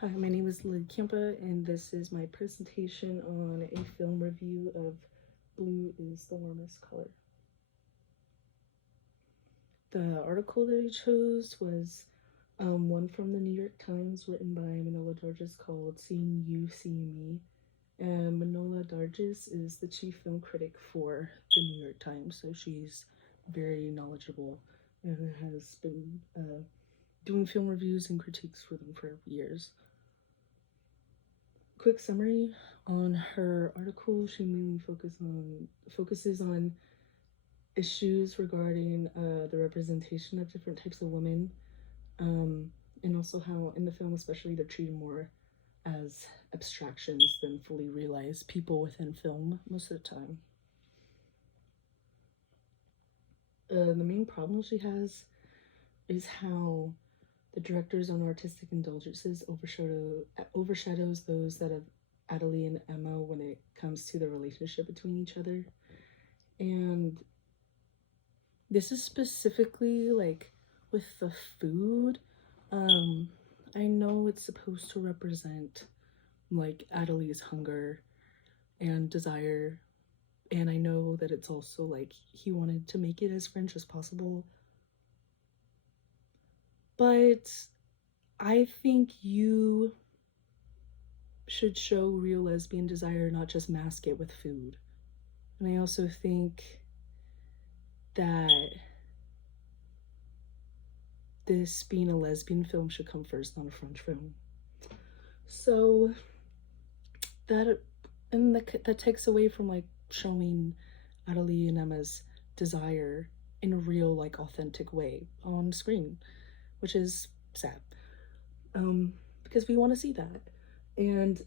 Hi, my name is Lily Kempa, and this is my presentation on a film review of Blue is the Warmest Color. The article that I chose was one from the New York Times written by Manola Dargis called Seeing You, Seeing Me. And Manola Dargis is the chief film critic for the New York Times, so she's very knowledgeable and has been doing film reviews and critiques for them for years. Quick summary on her article: she mainly focuses on issues regarding the representation of different types of women, and also how in the film especially they're treated more as abstractions than fully realized people within film most of the time. The main problem she has is how the director's own artistic indulgences overshadows those that of Adelie and Emma when it comes to the relationship between each other. And this is specifically like with the food. I know it's supposed to represent like Adelie's hunger and desire, and I know that it's also like he wanted to make it as French as possible. But I think you should show real lesbian desire, not just mask it with food. And I also think that this being a lesbian film should come first, not a French film. So that that takes away from like showing Adelie and Emma's desire in a real, like, authentic way on screen, which is sad. Because we want to see that. And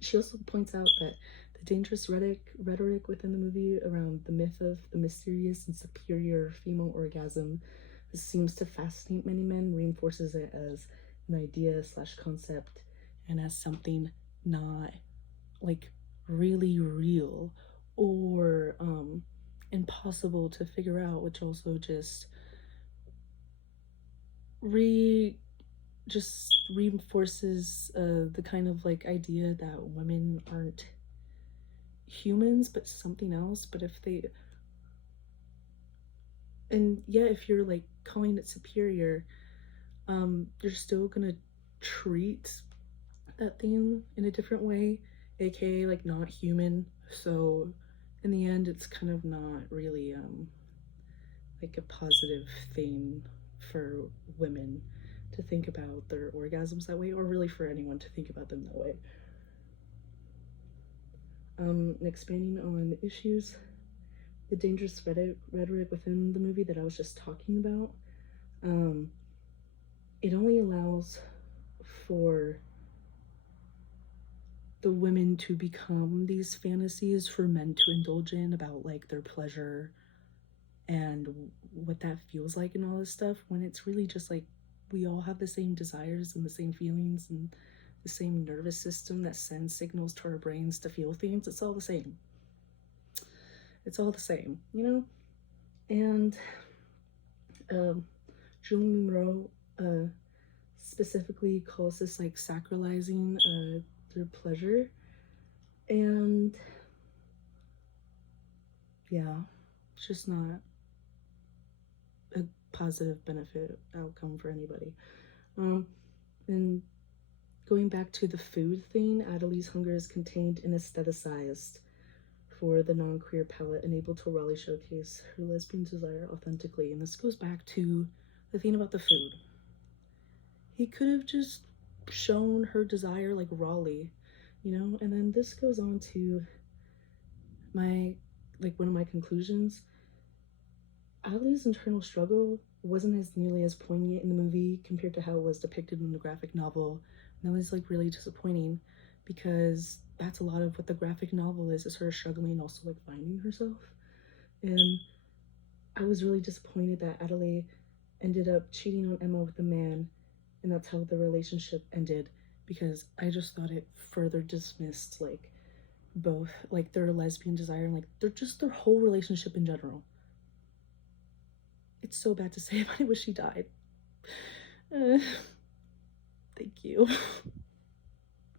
she also points out that the dangerous rhetoric within the movie around the myth of the mysterious and superior female orgasm seems to fascinate many men, reinforces it as an idea slash concept and as something not like really real or impossible to figure out, which also just reinforces the kind of like idea that women aren't humans but something else. But if they, and yeah, if you're like calling it superior, you're still gonna treat that thing in a different way, aka like not human. So in the end it's kind of not really like a positive thing for women to think about their orgasms that way, or really for anyone to think about them that way. And expanding on the issues, the dangerous rhetoric within the movie that I was just talking about, it only allows for the women to become these fantasies for men to indulge in about like their pleasure and what that feels like and all this stuff, when it's really just like we all have the same desires and the same feelings and the same nervous system that sends signals to our brains to feel things. It's all the same. It's all the same, you know? And Julie Monroe specifically calls this like sacralizing their pleasure. And yeah, it's just not a positive benefit outcome for anybody. And going back to the food thing, Adelie's hunger is contained and aestheticized for the non-queer palette and able to rawly showcase her lesbian desire authentically. And this goes back to the thing about the food. He could have just shown her desire like rawly, you know? And then this goes on to my, like, one of my conclusions. Adelie's internal struggle wasn't as nearly as poignant in the movie compared to how it was depicted in the graphic novel. And that was like really disappointing, because that's a lot of what the graphic novel is her struggling, also like finding herself. And I was really disappointed that Adelie ended up cheating on Emma with a man, and that's how the relationship ended, because I just thought it further dismissed like both like their lesbian desire and like their whole relationship in general. It's so bad to say, but I wish she died. Thank Thank you.